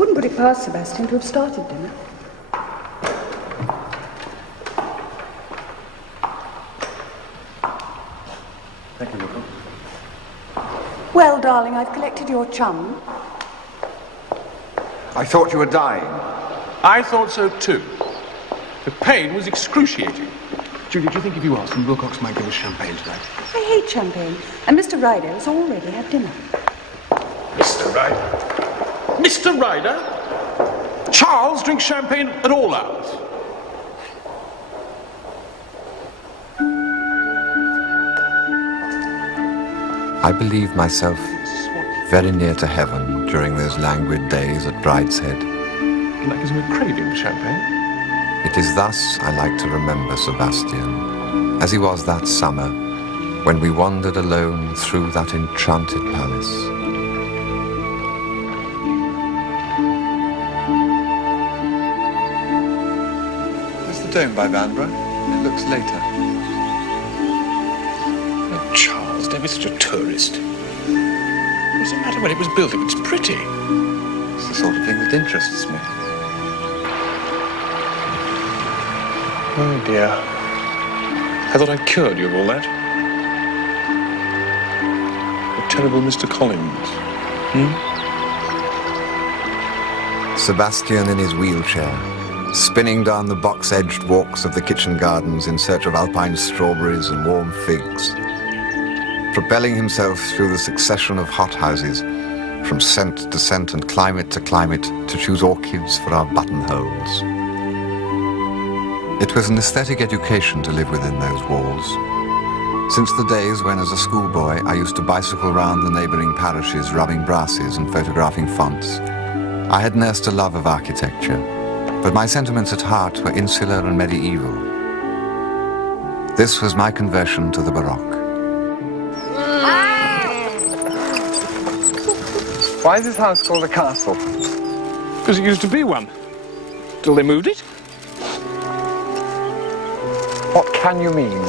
wouldn't put it past Sebastian to have started dinner. Thank you, Wilco. Well, darling, I've collected your chum. I thought you were dying. I thought so too. The pain was excruciating. Julie, do you think if you asked him, Wilcox might give us champagne tonight? I hate champagne, and Mr. Ryder has already had dinner. Mr. Ryder? Mr. Ryder? Charles drinks champagne at all hours. I believed myself very near to heaven during those languid days at Brideshead. That gives me a craving for champagne. It is thus I like to remember Sebastian, as he was that summer when we wandered alone through that enchanted palace. There's the dome by Vanbrugh. It looks later. Oh, Charles, don't be such a tourist. What does it matter when it was built if it's pretty? It's the sort of thing that interests me. Oh, dear. I thought I'd cured you of all that. The terrible Mr. Collins. Sebastian in his wheelchair, spinning down the box-edged walks of the kitchen gardens in search of alpine strawberries and warm figs, propelling himself through the succession of hothouses, from scent to scent and climate to climate, to choose orchids for our buttonholes. It was an aesthetic education to live within those walls. Since the days when, as a schoolboy, I used to bicycle round the neighbouring parishes rubbing brasses and photographing fonts, I had nursed a love of architecture, but my sentiments at heart were insular and medieval. This was my conversion to the Baroque. Why is this house called a castle? Because it used to be one. Till they moved it. What can you mean?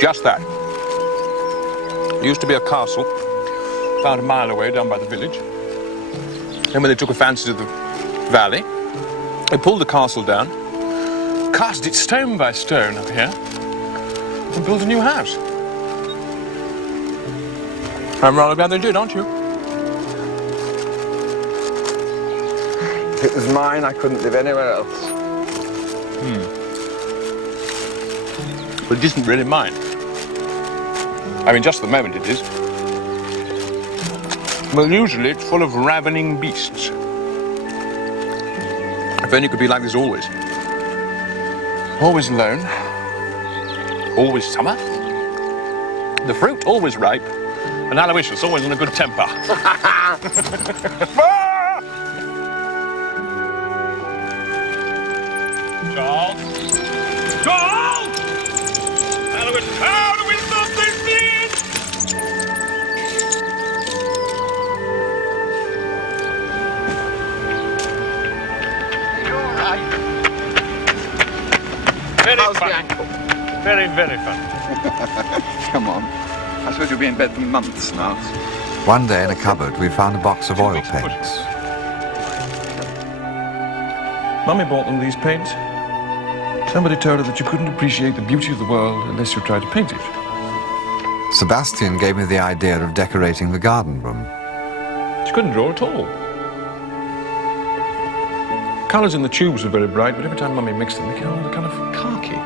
Just that. It used to be a castle, about a mile away down by the village. And when they took a fancy to the valley, they pulled the castle down, cast it stone by stone up here, and built a new house. I'm rather glad they did, aren't you? If it was mine, I couldn't live anywhere else. But it isn't really mine. I mean, just the moment it is. Well, usually it's full of ravening beasts. If only it could be like this always. Always alone. Always summer. The fruit always ripe. And Aloysius always in a good temper. Charles? Charles! Aloysius, how do we stop this thing? You're right. Very How's fun. the ankle? Very, very fun. Come on. I suppose you'll be in bed for months now. One day in a cupboard we found a box of oil paints. Mummy bought them, these paints. Somebody told her that you couldn't appreciate the beauty of the world unless you tried to paint it. Sebastian gave me the idea of decorating the garden room. She couldn't draw at all. Colours in the tubes were very bright, but every time Mummy mixed them, they came all kind of khaki.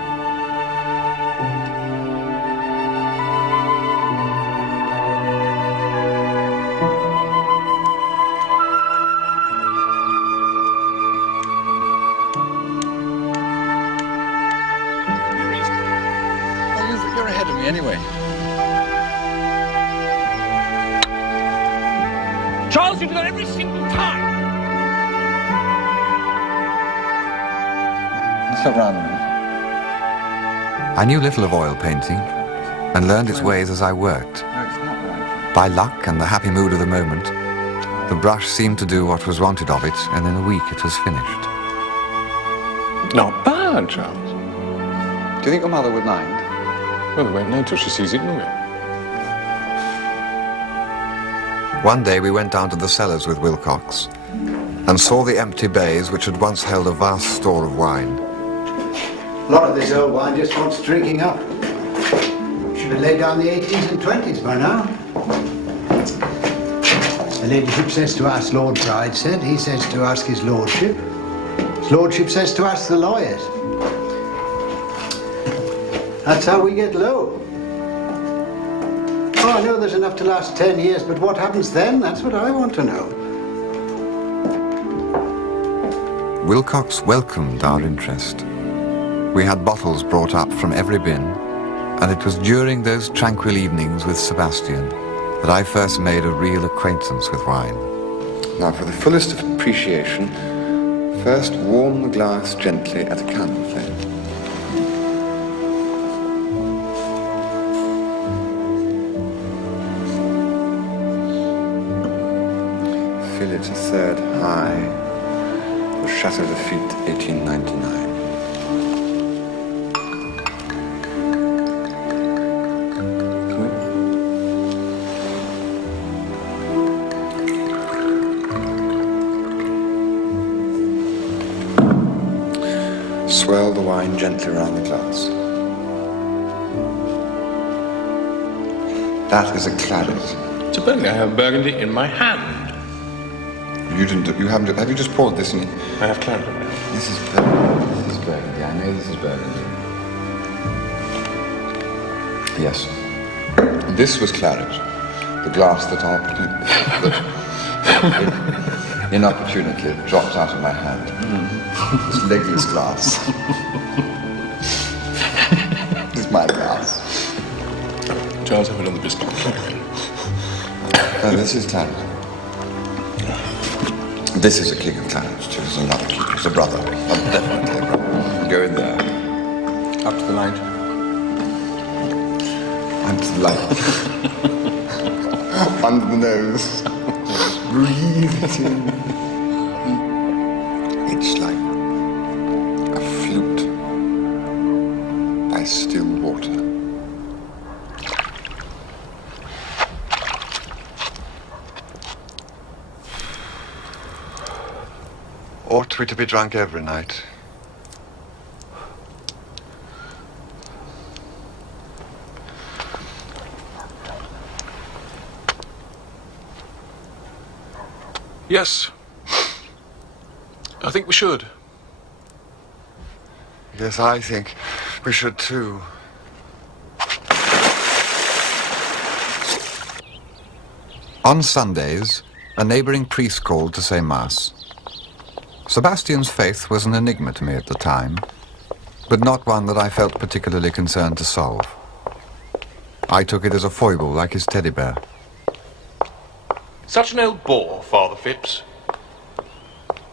You're ahead of me anyway. Charles, you do that every single time. Let's look round a minute. I knew little of oil painting and learned its ways as I worked. No, it's not right. By luck and the happy mood of the moment, the brush seemed to do what was wanted of it, and in a week it was finished. Not bad, Charles. Do you think your mother would mind? Well, we won't know till she sees it, will we? One day we went down to the Cellars with Wilcox, and saw the empty bays which had once held a vast store of wine. A lot of this old wine just wants drinking up. Should have laid down the 18s and 20s by now. The ladyship says to ask Lord Brideshead, he says to ask his lordship. His lordship says to ask the lawyers. That's how we get low. Oh, I know there's enough to last 10 years, but what happens then? That's what I want to know. Wilcox welcomed our interest. We had bottles brought up from every bin, and it was during those tranquil evenings with Sebastian that I first made a real acquaintance with wine. Now, for the fullest of appreciation, first warm the glass gently at a candle flame. Fill it a third high. The Château Lafite, 1899. Swirl the wine gently around the glass. That is a claret. It's a Burgundy. I have Burgundy in my hand. You didn't. You haven't. Have you just poured this in it? I have claret. This is Burgundy. This is Burgundy. I know this is Burgundy. Yes. This was claret. The glass that inopportunely dropped out of my hand. This legless glass. This is my glass. Charles, have another biscuit. No, this is claret. This is a king of clarets, too. It's another king. It's a brother. Definitely a brother. Go in there. Up to the light. Up to the light. Under the nose. Breathe it in. It's like a flute by still water. Ought we to be drunk every night? Yes. I think we should. Yes, I think we should too. On Sundays, a neighboring priest called to say Mass. Sebastian's faith was an enigma to me at the time, but not one that I felt particularly concerned to solve. I took it as a foible, like his teddy bear. Such an old bore, Father Phipps.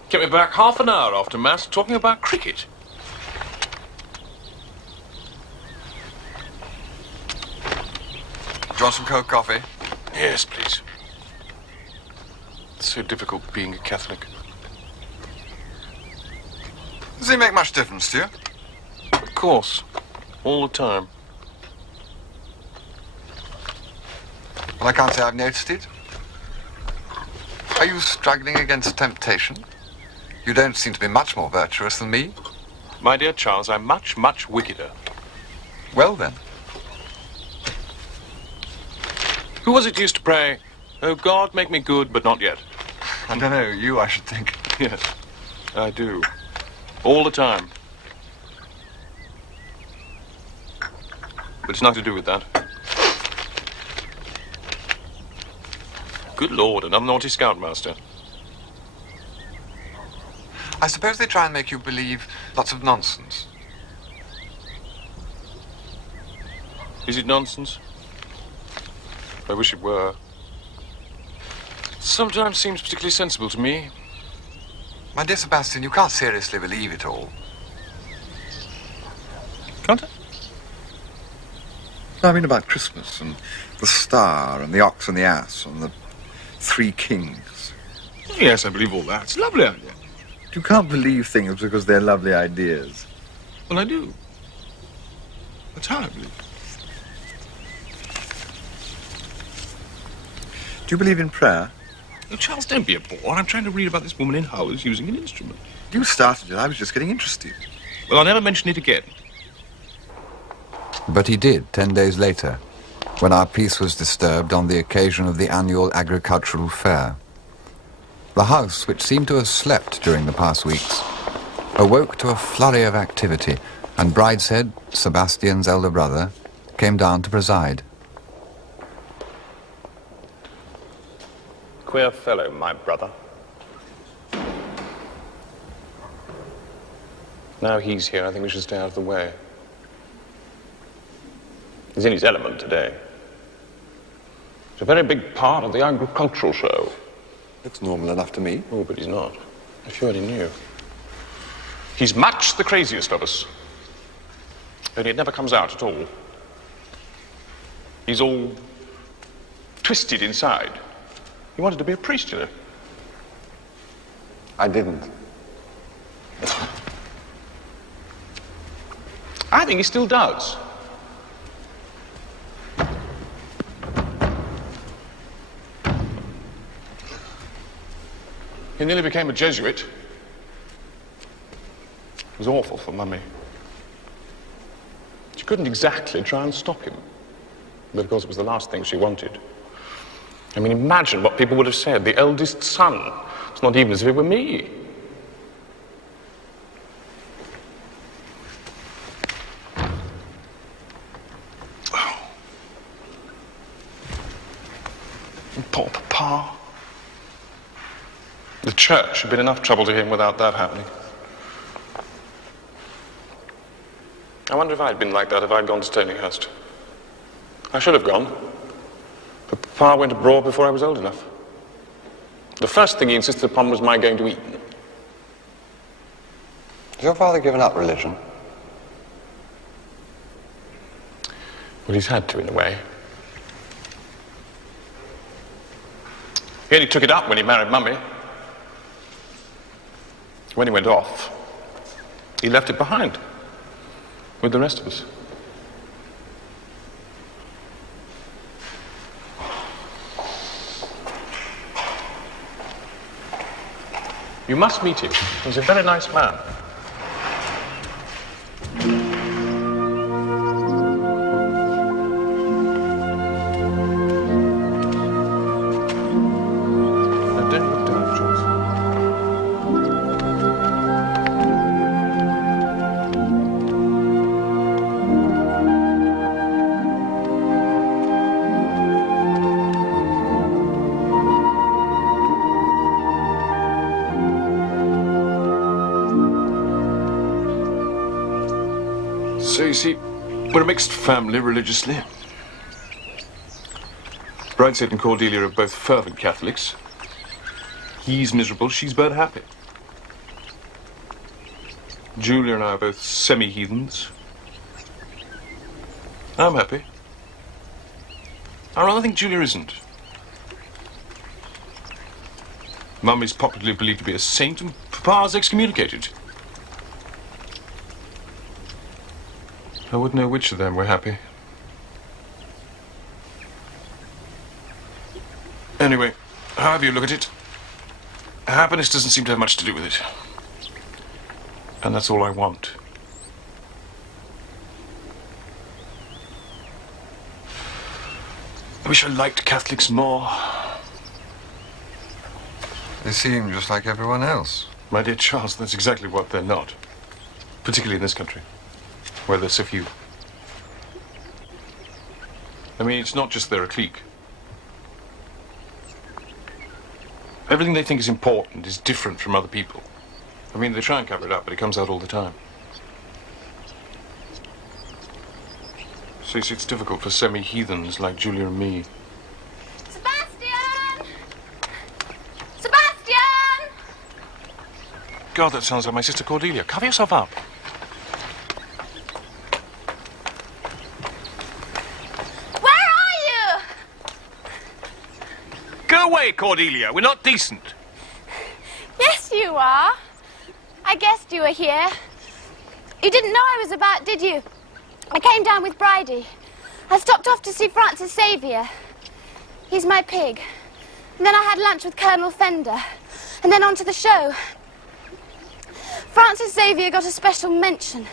Kept me back half an hour after Mass talking about cricket. Do you want some cold coffee? Yes, please. It's so difficult being a Catholic. Does he make much difference to you? Of course. All the time. Well, I can't say I've noticed it. Are you struggling against temptation? You don't seem to be much more virtuous than me. My dear Charles, I'm much, much wickeder. Well, then. Who was it used to pray, "Oh God, make me good, but not yet"? I don't know, you, I should think. Yes, I do. All the time. But it's nothing to do with that. Good Lord, another naughty scoutmaster. I suppose they try and make you believe lots of nonsense. Is it nonsense? I wish it were. Sometimes seems particularly sensible to me. My dear Sebastian, you can't seriously believe it all. Can't I? I mean about Christmas and the star and the ox and the ass and the three kings. Yes, I believe all that. It's a lovely idea. You can't believe things because they're lovely ideas. Well, I do. That's how I believe. Do you believe in prayer? Oh, Charles, don't be a bore. I'm trying to read about this woman in Hull's using an instrument. You started it. I was just getting interested. Well, I'll never mention it again. But he did 10 days later, when our peace was disturbed on the occasion of the annual agricultural fair. The house, which seemed to have slept during the past weeks, awoke to a flurry of activity, and Brideshead, Sebastian's elder brother, came down to preside. Queer fellow, my brother. Now he's here, I think we should stay out of the way. He's in his element today. It's a very big part of the agricultural show. Looks normal enough to me. Oh, but he's not. If you only knew. He's much the craziest of us. Only it never comes out at all. He's all twisted inside. He wanted to be a priest, you know. I didn't. I think he still does. He nearly became a Jesuit. It was awful for Mummy. She couldn't exactly try and stop him. But of course it was the last thing she wanted. I mean, imagine what people would have said. The eldest son. It's not even as if it were me. Oh. And poor Papa. The church had been enough trouble to him without that happening. I wonder if I'd been like that if I'd gone to Stonyhurst. I should have gone. But Papa went abroad before I was old enough. The first thing he insisted upon was my going to Eton. Has your father given up religion? Well, he's had to, in a way. He only took it up when he married Mummy. When he went off, he left it behind with the rest of us. You must meet him. He's a very nice man. Now, don't look down, Jules. So you see, we're a mixed family religiously. Brideshead and Cordelia are both fervent Catholics. He's miserable, she's bird happy. Julia and I are both semi-heathens. I'm happy. I rather think Julia isn't. Mum is popularly believed to be a saint and Papa's excommunicated. I wouldn't know which of them were happy. Anyway, however you look at it, happiness doesn't seem to have much to do with it. And that's all I want. I wish I liked Catholics more. They seem just like everyone else. My dear Charles, that's exactly what they're not. Particularly in this country, where there's so few. I mean, it's not just they're a clique. Everything they think is important is different from other people. I mean, they try and cover it up, but it comes out all the time. So you see, it's difficult for semi-heathens like Julia and me. Sebastian! Sebastian! God, that sounds like my sister Cordelia. Cover yourself up. Where are you? Go away, Cordelia. We're not decent. Yes, you are. I guessed you were here. You didn't know I was about, did you? I came down with Bridie. I stopped off to see Francis Xavier. He's my pig. And then I had lunch with Colonel Fender. And then on to the show. Francis Xavier got a special mention.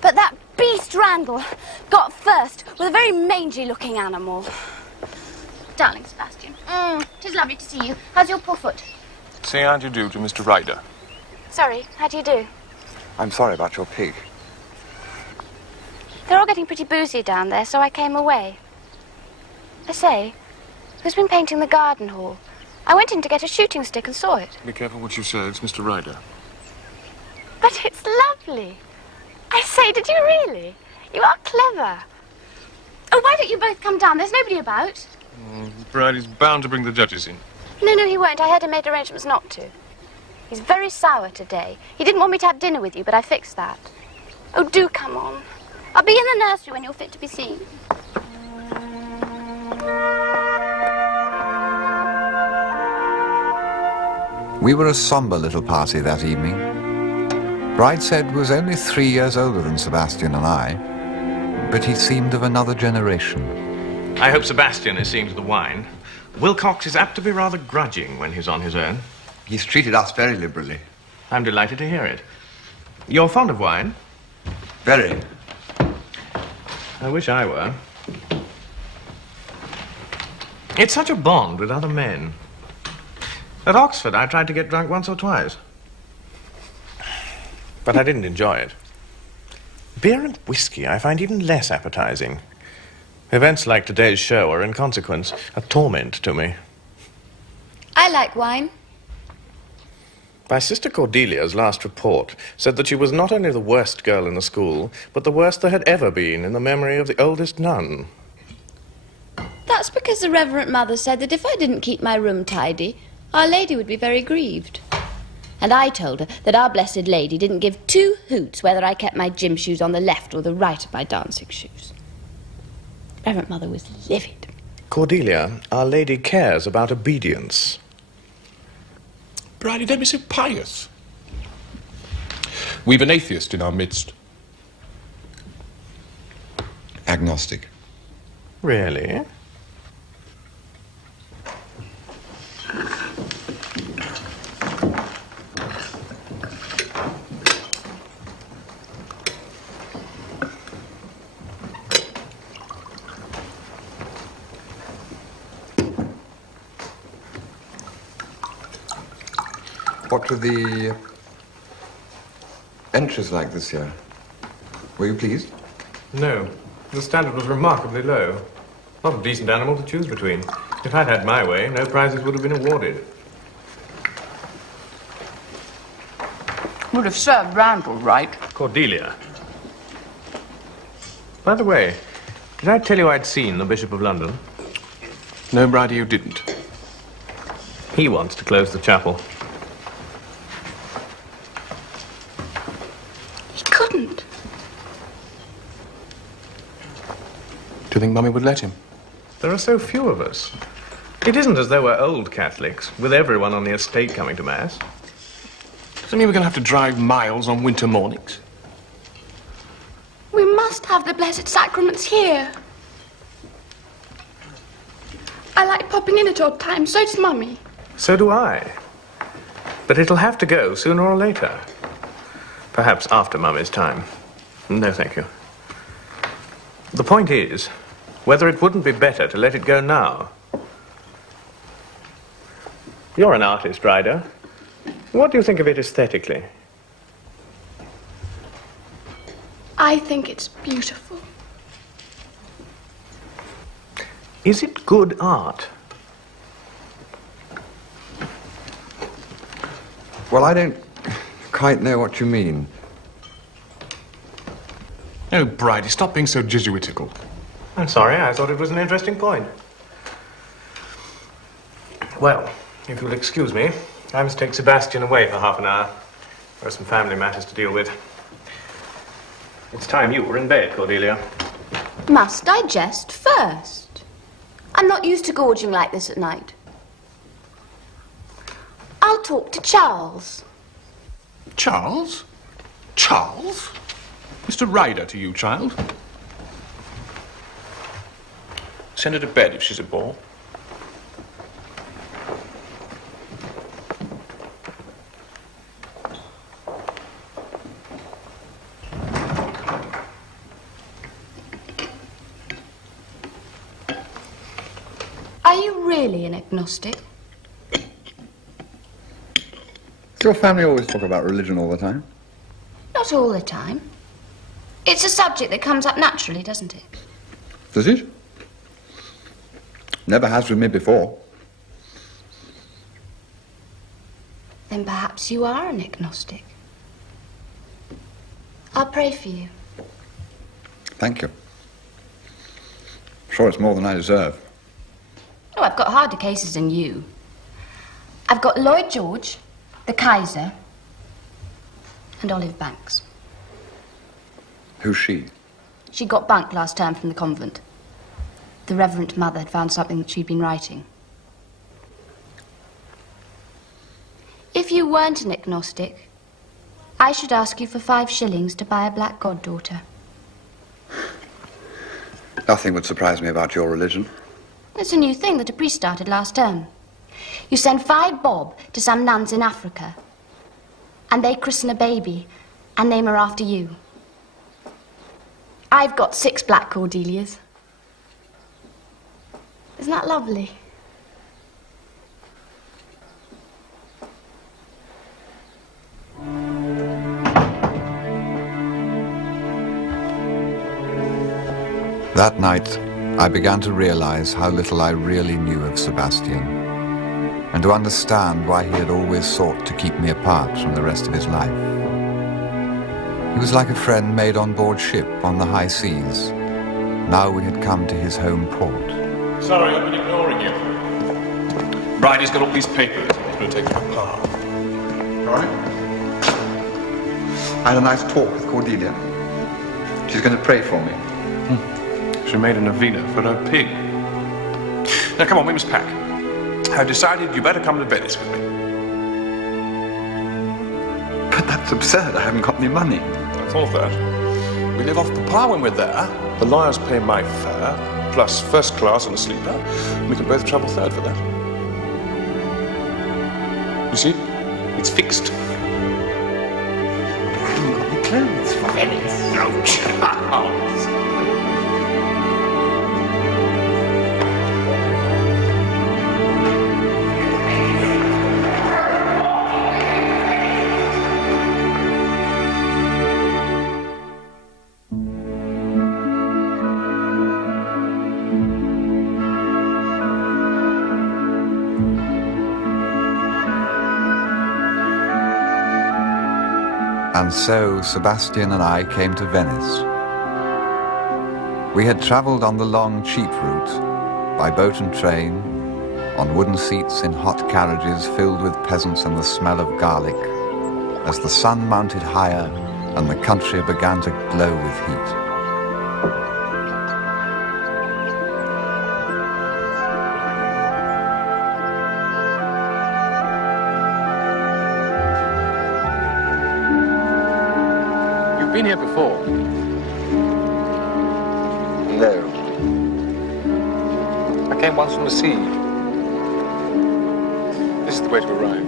But that beast Randall got first with a very mangy-looking animal. Darling Sebastian, it is lovely to see you. How's your poor foot? Say how do you do to Mr. Ryder. Sorry, how do you do? I'm sorry about your pig. They're all getting pretty boozy down there, so I came away. I say, who's been painting the garden hall? I went in to get a shooting stick and saw it. Be careful what you say, it's Mr. Ryder. But it's lovely. I say, did you really? You are clever. Oh, why don't you both come down? There's nobody about. Bridie's bound to bring the judges in. No, he won't. I heard him made arrangements not to. He's very sour today. He didn't want me to have dinner with you, but I fixed that. Oh, do come on. I'll be in the nursery when you're fit to be seen. We were a somber little party that evening. Brideshead was only 3 years older than Sebastian and I, but he seemed of another generation. I hope Sebastian is seeing to the wine. Wilcox is apt to be rather grudging when he's on his own. He's treated us very liberally. I'm delighted to hear it. You're fond of wine? Very. I wish I were. It's such a bond with other men. At Oxford, I tried to get drunk once or twice. But I didn't enjoy it. Beer and whiskey I find even less appetizing. Events like today's show are, in consequence, a torment to me. I like wine. My sister Cordelia's last report said that she was not only the worst girl in the school, but the worst there had ever been in the memory of the oldest nun. That's because the Reverend Mother said that if I didn't keep my room tidy, Our Lady would be very grieved. And I told her that Our Blessed Lady didn't give 2 hoots whether I kept my gym shoes on the left or the right of my dancing shoes. Reverend Mother was livid. Cordelia, Our Lady cares about obedience. Bridie, don't be so pious. We've an atheist in our midst. Agnostic. Really? What were the entries like this year? Were you pleased? No. The standard was remarkably low. Not a decent animal to choose between. If I'd had my way, no prizes would have been awarded. Would have served Randall right. Cordelia. By the way, did I tell you I'd seen the Bishop of London? No, Bridie, you didn't. He wants to close the chapel. He couldn't. Do you think Mummy would let him? There are so few of us. It isn't as though we're old Catholics, with everyone on the estate coming to Mass. Does that mean we're going to have to drive miles on winter mornings? We must have the Blessed Sacraments here. I like popping in at odd times, so does Mummy. So do I. But it'll have to go sooner or later. Perhaps after Mummy's time. No, thank you. The point is, whether it wouldn't be better to let it go now. You're an artist, Ryder. What do you think of it aesthetically? I think it's beautiful. Is it good art? Well, I don't quite know what you mean. Oh, Bridie, stop being so Jesuitical. I'm sorry, I thought it was an interesting point. Well, if you'll excuse me, I must take Sebastian away for half an hour. There are some family matters to deal with. It's time you were in bed, Cordelia. Must digest first. I'm not used to gorging like this at night. I'll talk to Charles. Charles? Charles? Mr. Ryder to you, child. Send her to bed if she's a bore. really an agnostic? Does your family always talk about religion all the time? Not all the time. It's a subject that comes up naturally, doesn't it? Does it? Never has with me before. Then perhaps you are an agnostic. I'll pray for you. Thank you. I'm sure it's more than I deserve. Oh, I've got harder cases than you. I've got Lloyd George, the Kaiser, and Olive Banks. Who's she? She got bunked last term from the convent. The Reverend Mother had found something that she'd been writing. If you weren't an agnostic, I should ask you for 5 shillings to buy a black goddaughter. Nothing would surprise me about your religion. It's a new thing that a priest started last term. You send 5 bob to some nuns in Africa, and they christen a baby and name her after you. I've got 6 black Cordelias. Isn't that lovely? That night, I began to realize how little I really knew of Sebastian, and to understand why he had always sought to keep me apart from the rest of his life. He was like a friend made on board ship on the high seas. Now we had come to his home port. Sorry, I've been ignoring you. Bridie's got all these papers. I'm going to take them apart. Sorry? I had a nice talk with Cordelia. She's going to pray for me. She made a novena for her pig. Now, come on, we must pack. I've decided you better come to Venice with me. But that's absurd. I haven't got any money. I thought that. We live off Papa when we're there. The lawyers pay my fare, plus first class and a sleeper. We can both travel third for that. You see? It's fixed. I haven't got any clothes for Venice. No chance. And so Sebastian and I came to Venice. We had traveled on the long, cheap route, by boat and train, on wooden seats in hot carriages filled with peasants and the smell of garlic, as the sun mounted higher and the country began to glow with heat. You've been here before. No. I came once from the sea. This is the way to arrive.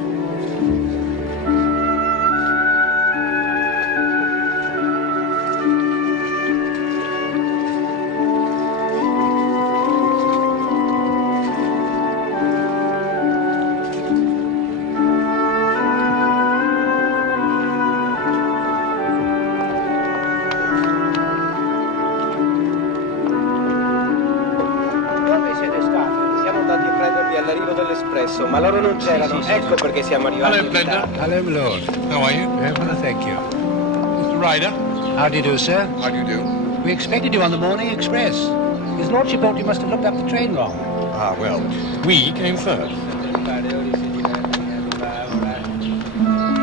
Ma loro non c'erano, ecco perché siamo arrivati in ritardo. Hello, my lord. How are you? Very well, thank you. Mr. Ryder. How do you do, sir? How do you do? We expected you on the morning express. His lordship thought you must have looked up the train wrong. Ah, well, we came first.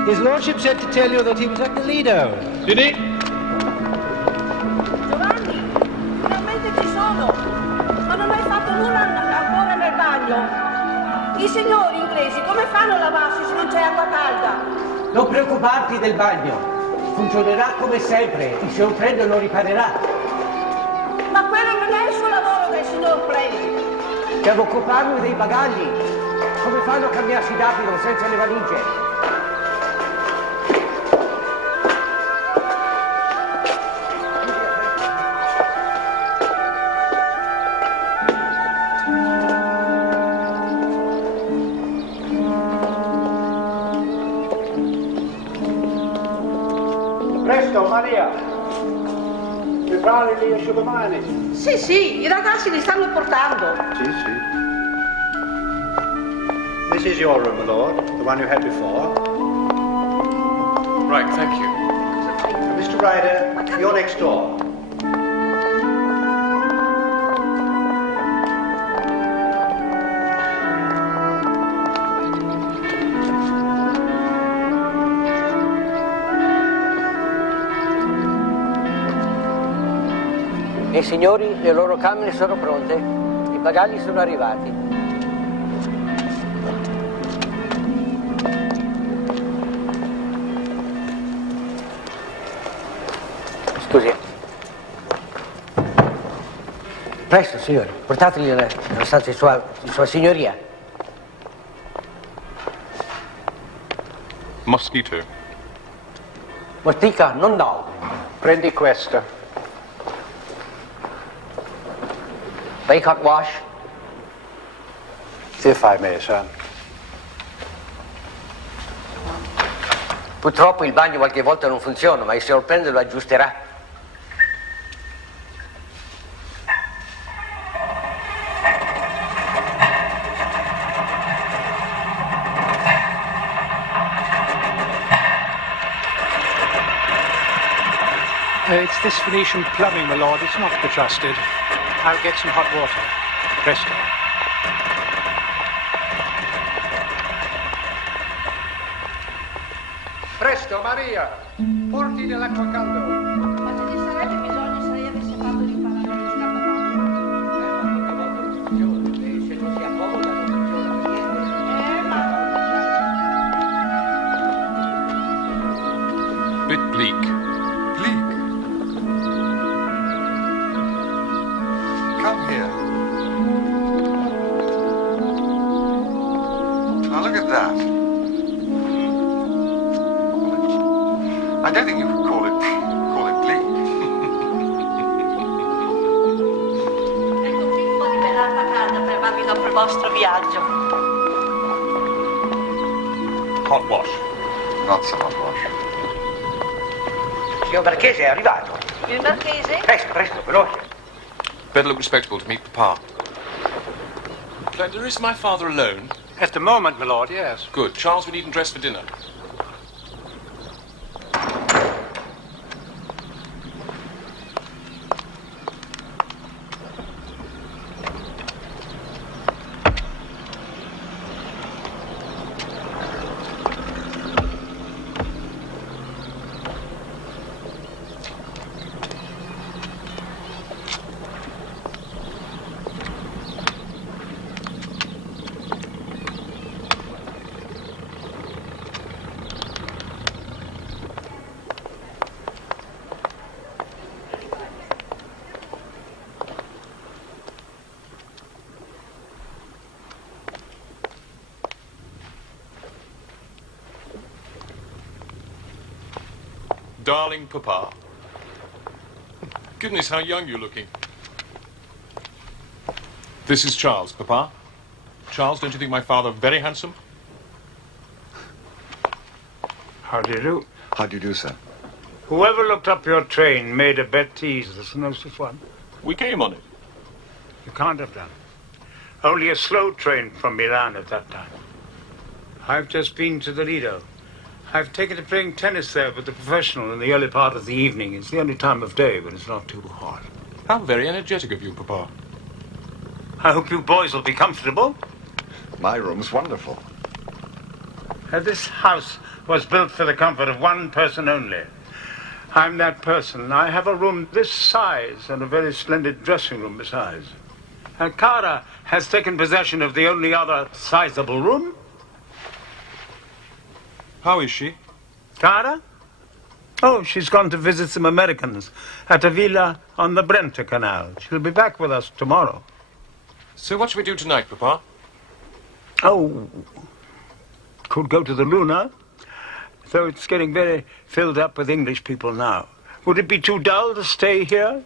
His lordship said to tell you that he was at the Lido. Did he? Giovanni, finalmente ci sono. Ma non hai fatto nulla ancora nel bagno. I signori inglesi come fanno a lavarsi se non c'è acqua calda? Non preoccuparti del bagno. Funzionerà come sempre. Il signor Prende lo riparerà. Ma quello non è il suo lavoro del signor Prende. Devo occuparmi dei bagagli. Come fanno a cambiarsi d'abito senza le valigie? Presto, Maria. Prepari gli asciugamani. Sì, sì, i ragazzi li stanno portando. Sì, sì. This is your room, my lord, the one you had before. Right, thank you. Mr. Ryder, you're next door. E signori, le loro camere sono pronte. I bagagli sono arrivati. Scusi. Presto, signori, portateli nella stanza di sua signoria. Mosquito. Mostica, non no. Prendi questo. Bake hot wash. If I may, sir. Purtroppo il bagno qualche volta non funziona, ma il signor Prende lo aggiusterà. It's this Venetian plumbing, my lord. It's not to be trusted. I'll get some hot water. Presto. Presto, Maria. Porti dell'acqua calda. Ma ce ne sarebbe bisogno se lei avesse fatto riparare lo scaldapano. Se non si accomoda non funziona per niente. Bit bleak. Bleak. Come here. Now look at that. I don't think you could call it bleak. Ecco qui un po' di bell'acqua calda per farvi dopo il vostro viaggio. Hot wash. Not so hot wash. Signor Marchese è arrivato. Il marchese? Presto, presto, veloce. Better look respectable to meet Papa. Glenda, is my father alone? At the moment, my lord, yes. Good. Charles, we needn't dress for dinner. Darling Papa. Goodness, how young you're looking. This is Charles, Papa. Charles, don't you think my father very handsome? How do you do? How do you do, sir? Whoever looked up your train made a Bettise, the Synopsis one. We came on it. You can't have done. Only a slow train from Milan at that time. I've just been to the Lido. I've taken to playing tennis there with the professional in the early part of the evening. It's the only time of day when it's not too hot. How very energetic of you, Papa. I hope you boys will be comfortable. My room's wonderful. This house was built for the comfort of one person only. I'm that person. I have a room this size and a very splendid dressing room besides. Cara has taken possession of the only other sizable room. How is she? Cara? Oh, she's gone to visit some Americans at a villa on the Brenta Canal. She'll be back with us tomorrow. So what shall we do tonight, Papa? Oh, could go to the Luna, though it's getting very filled up with English people now. Would it be too dull to stay here?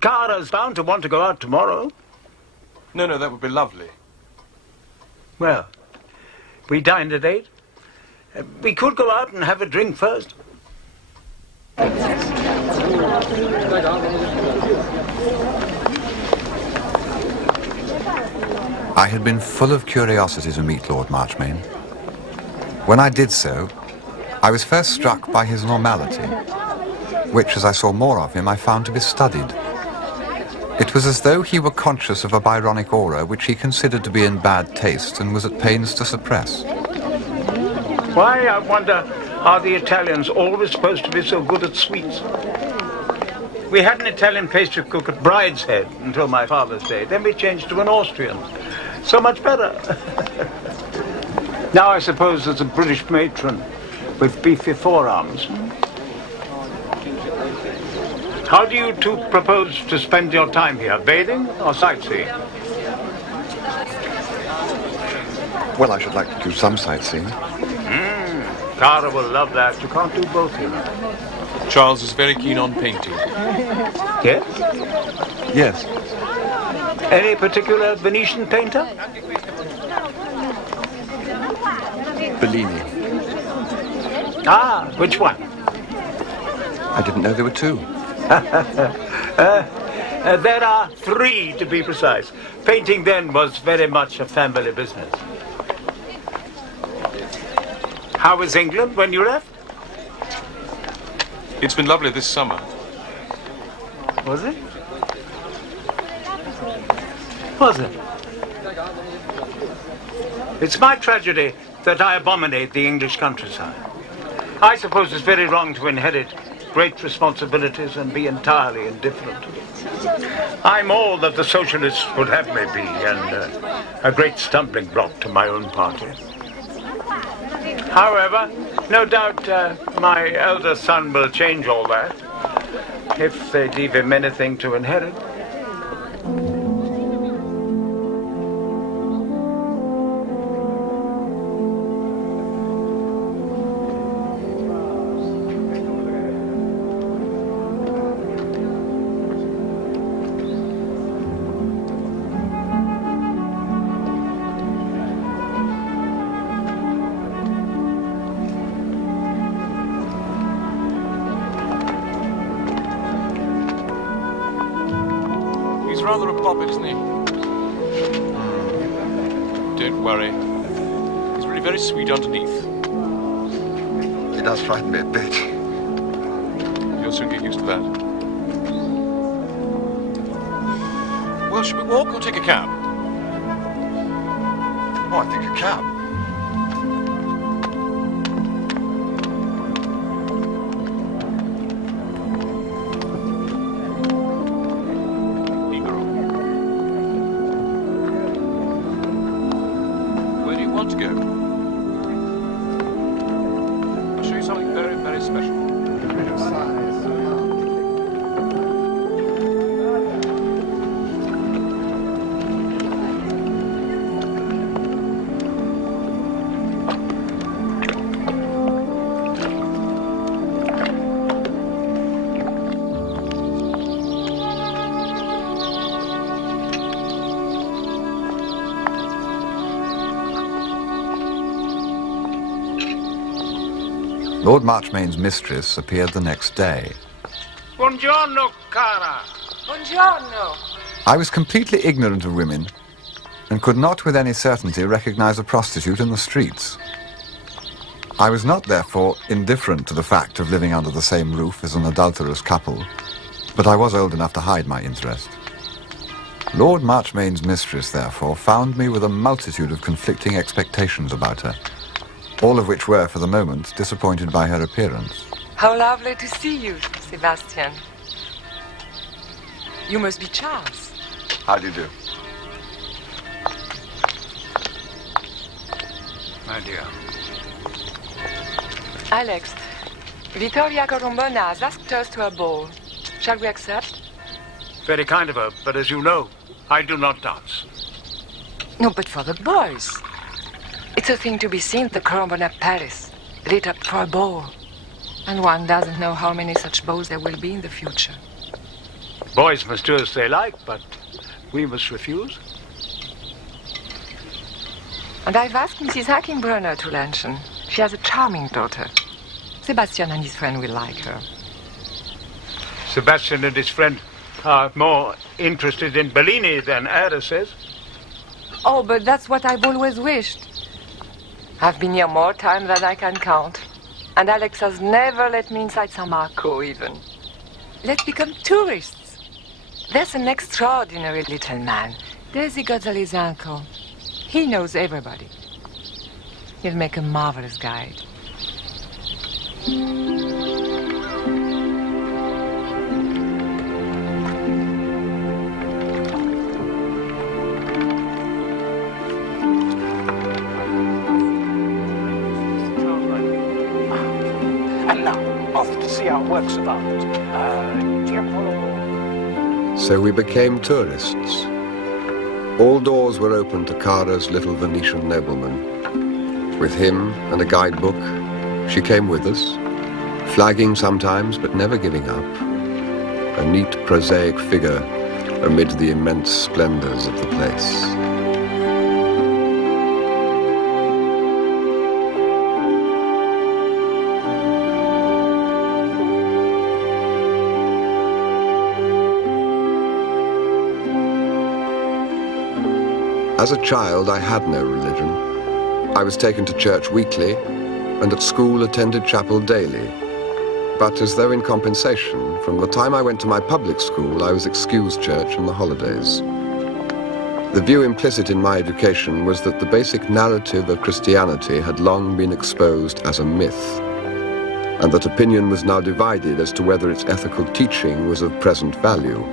Cara's bound to want to go out tomorrow. No, that would be lovely. Well, we dined at 8. We could go out and have a drink first. I had been full of curiosity to meet Lord Marchmain. When I did so, I was first struck by his normality, which, as I saw more of him, I found to be studied. It was as though he were conscious of a Byronic aura which he considered to be in bad taste and was at pains to suppress. Why, I wonder, are the Italians always supposed to be so good at sweets? We had an Italian pastry cook at Brideshead until my father's day. Then we changed to an Austrian. So much better. Now I suppose there's a British matron with beefy forearms. How do you two propose to spend your time here? Bathing or sightseeing? Well, I should like to do some sightseeing. Cara will love that. You can't do both here. Charles is very keen on painting. Yes? Yes. Any particular Venetian painter? Bellini. Ah, which one? I didn't know there were two. There are three, to be precise. Painting then was very much a family business. How was England when you left? It's been lovely this summer. Was it? Was it? It's my tragedy that I abominate the English countryside. I suppose it's very wrong to inherit great responsibilities and be entirely indifferent. I'm all that the socialists would have me be, and a great stumbling block to my own party. However, no doubt my elder son will change all that, if they leave him anything to inherit. He's rather a poppet, isn't he? Don't worry. He's really very sweet underneath. He does frighten me a bit. You'll soon get used to that. Well, should we walk or take a cab? Oh, I think a cab. Where do you want to go? I'll show you something very, very special. Lord Marchmain's mistress appeared the next day. Buongiorno, cara. Buongiorno. I was completely ignorant of women and could not with any certainty recognize a prostitute in the streets. I was not, therefore, indifferent to the fact of living under the same roof as an adulterous couple, but I was old enough to hide my interest. Lord Marchmain's mistress, therefore, found me with a multitude of conflicting expectations about her, all of which were, for the moment, disappointed by her appearance. How lovely to see you, Sebastian. You must be Charles. How do you do? My dear. Alex, Vittoria Corombona has asked us to a ball. Shall we accept? Very kind of her, but as you know, I do not dance. No, but for the boys. It's a thing to be seen at the Corombona Palace, lit up for a ball. And one doesn't know how many such balls there will be in the future. Boys must do as they like, but we must refuse. And I've asked Mrs. Hackenbrunner to luncheon. She has a charming daughter. Sebastian and his friend will like her. Sebastian and his friend are more interested in Bellini than Ada says. Oh, but that's what I've always wished. I've been here more time than I can count. And Alex has never let me inside San Marco, even. Let's become tourists. There's an extraordinary little man, Desi Gonzalez uncle. He knows everybody. He'll make a marvelous guide. And now, off to see our works of art. So we became tourists. All doors were open to Cara's little Venetian nobleman. With him and a guidebook, she came with us, flagging sometimes but never giving up, a neat prosaic figure amid the immense splendors of the place. As a child, I had no religion. I was taken to church weekly, and at school attended chapel daily. But as though in compensation, from the time I went to my public school, I was excused church in the holidays. The view implicit in my education was that the basic narrative of Christianity had long been exposed as a myth, and that opinion was now divided as to whether its ethical teaching was of present value,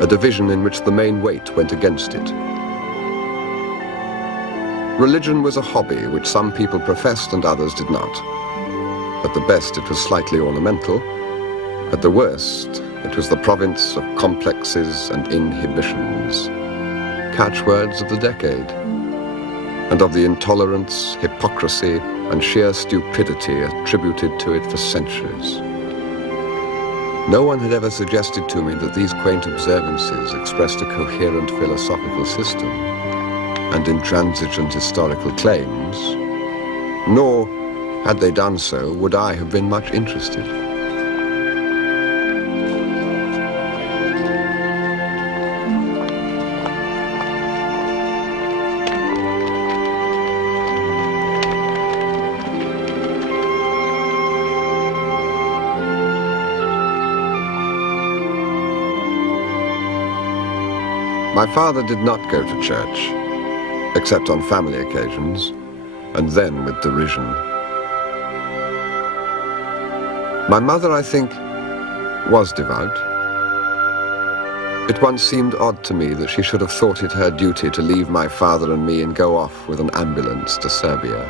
a division in which the main weight went against it. Religion was a hobby which some people professed and others did not. At the best, it was slightly ornamental. At the worst, it was the province of complexes and inhibitions, catchwords of the decade, and of the intolerance, hypocrisy, and sheer stupidity attributed to it for centuries. No one had ever suggested to me that these quaint observances expressed a coherent philosophical system and intransigent historical claims, nor, had they done so, would I have been much interested. My father did not go to church, except on family occasions, and then with derision. My mother, I think, was devout. It once seemed odd to me that she should have thought it her duty to leave my father and me and go off with an ambulance to Serbia,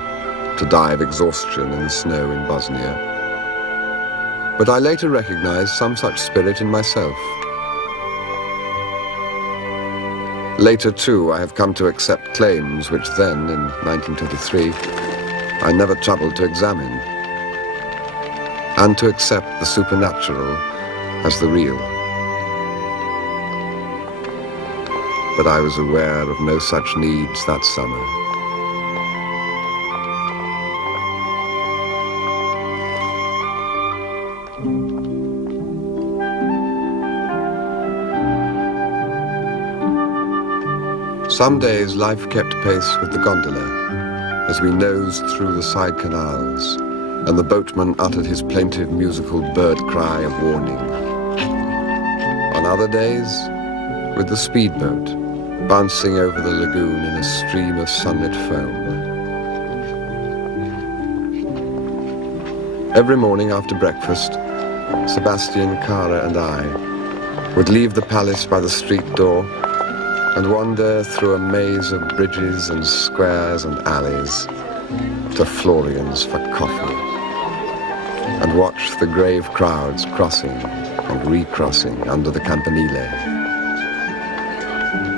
to die of exhaustion in the snow in Bosnia. But I later recognized some such spirit in myself. Later, too, I have come to accept claims which then, in 1923, I never troubled to examine, and to accept the supernatural as the real. But I was aware of no such needs that summer. Some days life kept pace with the gondola as we nosed through the side canals and the boatman uttered his plaintive musical bird cry of warning. On other days, with the speedboat bouncing over the lagoon in a stream of sunlit foam. Every morning after breakfast, Sebastian, Cara and I would leave the palace by the street door and wander through a maze of bridges and squares and alleys to Florian's for coffee, and watch the grave crowds crossing and recrossing under the campanile.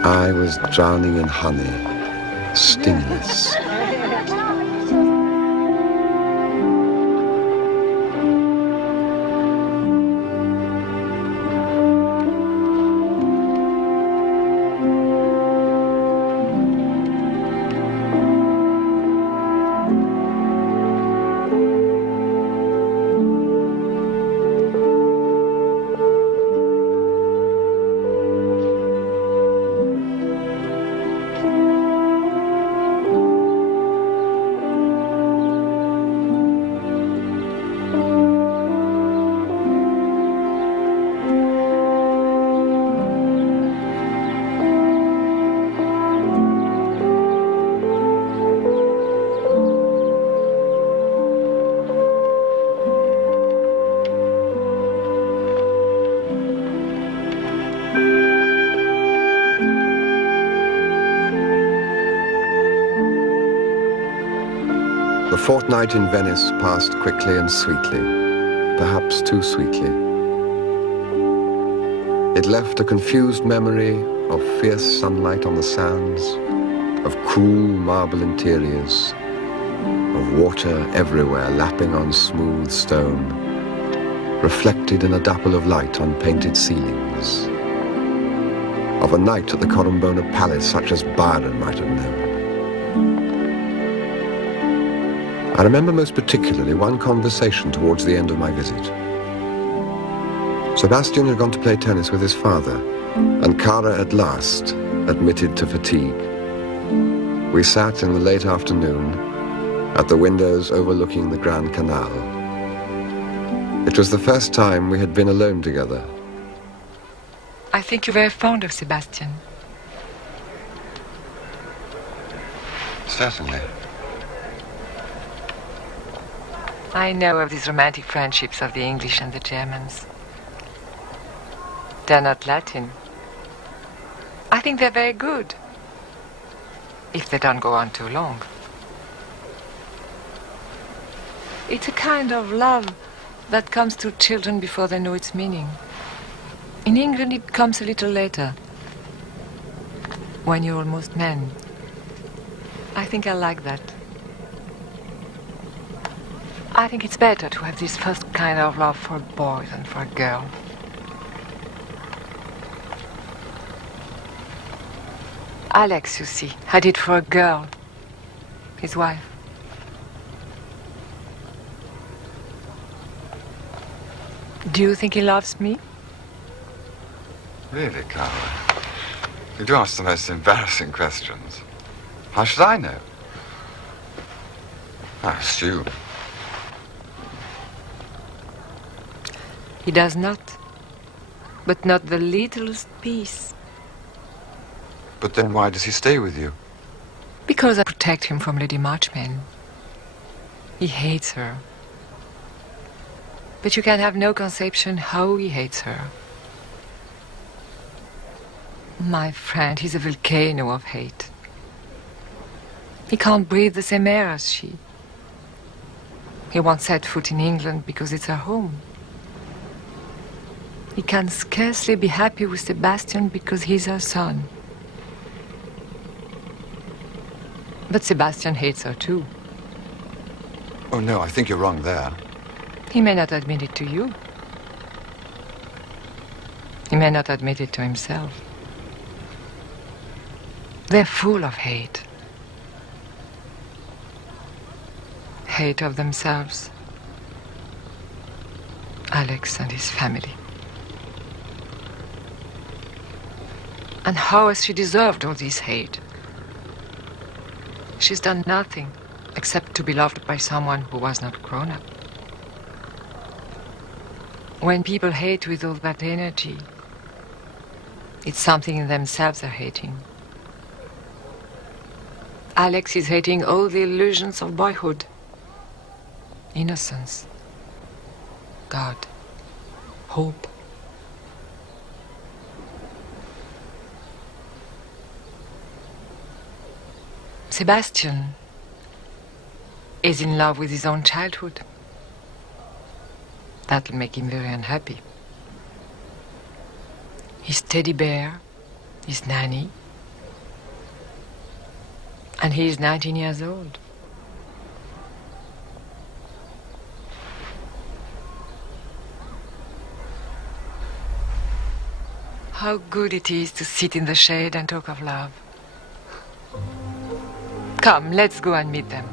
I was drowning in honey, stingless. The fortnight in Venice passed quickly and sweetly, perhaps too sweetly. It left a confused memory of fierce sunlight on the sands, of cool marble interiors, of water everywhere lapping on smooth stone, reflected in a dapple of light on painted ceilings, of a night at the Corombona Palace such as Byron might have known. I remember most particularly one conversation towards the end of my visit. Sebastian had gone to play tennis with his father, and Cara at last admitted to fatigue. We sat in the late afternoon at the windows overlooking the Grand Canal. It was the first time we had been alone together. I think you're very fond of Sebastian. Certainly. I know of these romantic friendships of the English and the Germans. They're not Latin. I think they're very good, if they don't go on too long. It's a kind of love that comes to children before they know its meaning. In England, it comes a little later, when you're almost men. I think I like that. I think it's better to have this first kind of love for a boy than for a girl. Alex, you see, had it for a girl, his wife. Do you think he loves me? Really, Cara? You do ask the most embarrassing questions. How should I know? I assume. He does not, but not the littlest piece. But then why does he stay with you? Because I protect him from Lady Marchmain. He hates her. But you can have no conception how he hates her. My friend, he's a volcano of hate. He can't breathe the same air as she. He won't set foot in England because it's her home. He can scarcely be happy with Sebastian because he's her son. But Sebastian hates her too. Oh, no, I think you're wrong there. He may not admit it to you. He may not admit it to himself. They're full of hate. Hate of themselves. Alex and his family. And how has she deserved all this hate? She's done nothing except to be loved by someone who was not grown up. When people hate with all that energy, it's something in themselves they're hating. Alex is hating all the illusions of boyhood. Innocence. God. Hope. Sebastian is in love with his own childhood. That'll make him very unhappy. His teddy bear, his nanny, and he is 19 years old. How good it is to sit in the shade and talk of love. Come, let's go and meet them.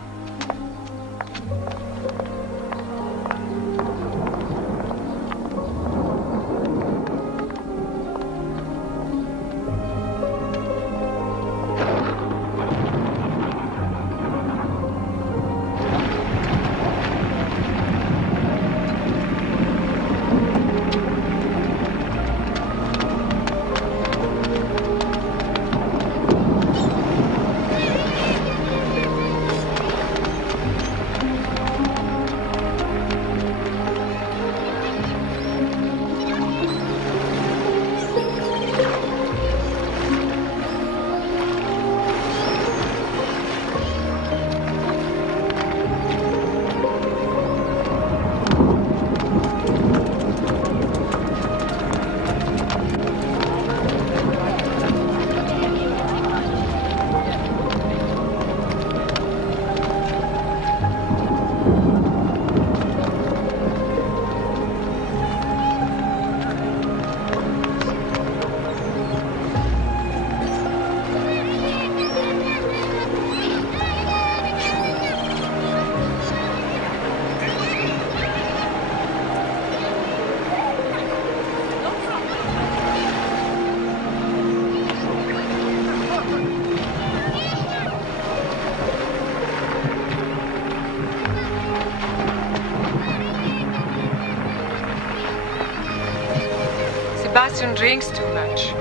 Sebastian drinks too much.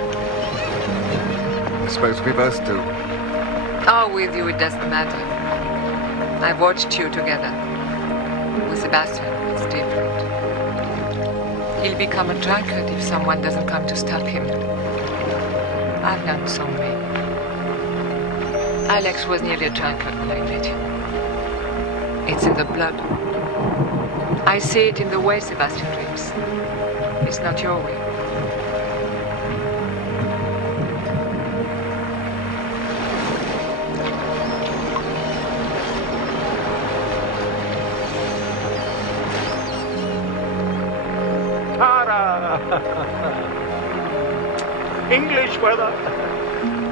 I suppose we both do. Oh, with you it doesn't matter. I've watched you together. With Sebastian, it's different. He'll become a drunkard if someone doesn't come to stop him. I've known so many. Alex was nearly a drunkard when I met him. It's in the blood. I see it in the way Sebastian drinks. It's not your way. English weather.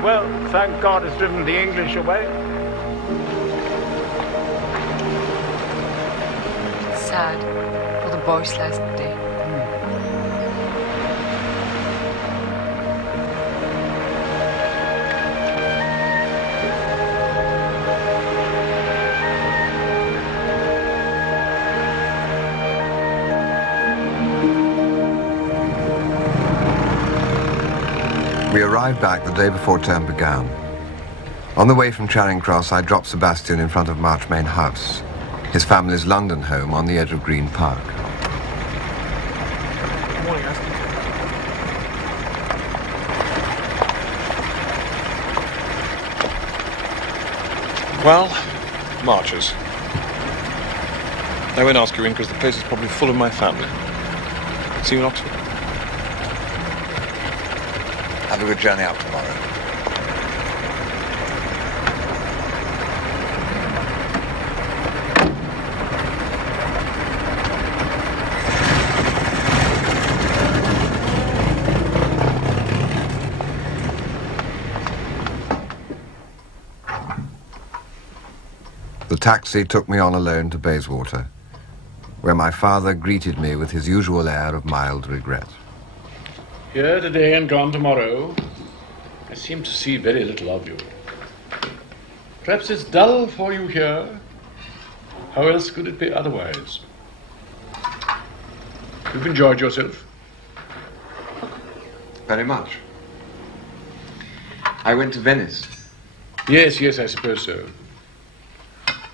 Well, thank God it's driven the English away. Sad for the boys last day. We arrived back the day before term began. On the way from Charing Cross, I dropped Sebastian in front of Marchmain House, his family's London home on the edge of Green Park. Well, Marches. I won't ask you in because the place is probably full of my family. See you in Oxford. Have a good journey out tomorrow. The taxi took me on alone to Bayswater, where my father greeted me with his usual air of mild regret. Here today and gone tomorrow. I seem to see very little of you. Perhaps it's dull for you here. How else could it be otherwise? You've enjoyed yourself? Very much. I went to Venice. Yes, I suppose so.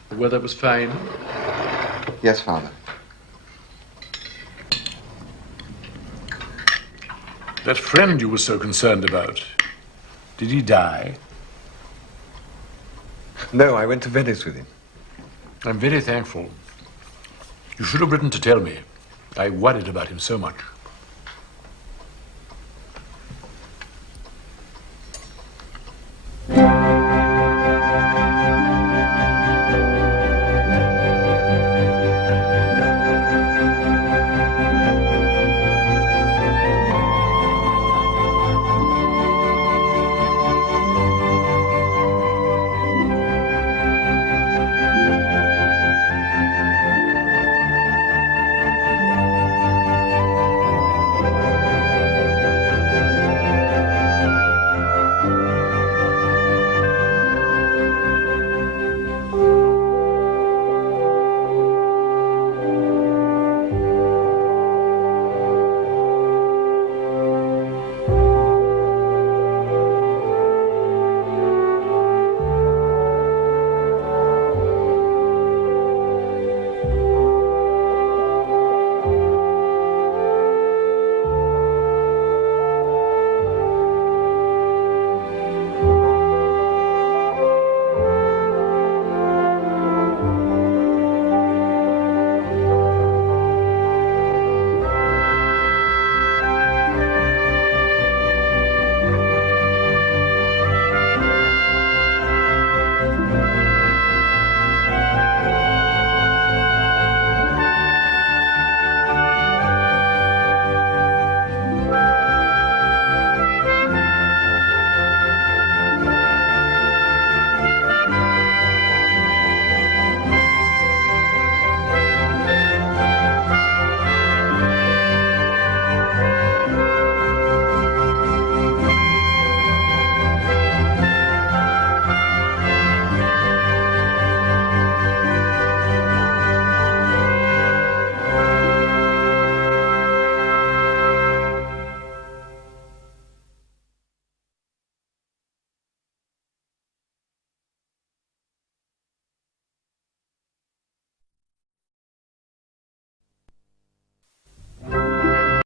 The weather was fine? Yes, Father. That friend you were so concerned about, did he die? No, I went to Venice with him. I'm very thankful. You should have written to tell me. I worried about him so much.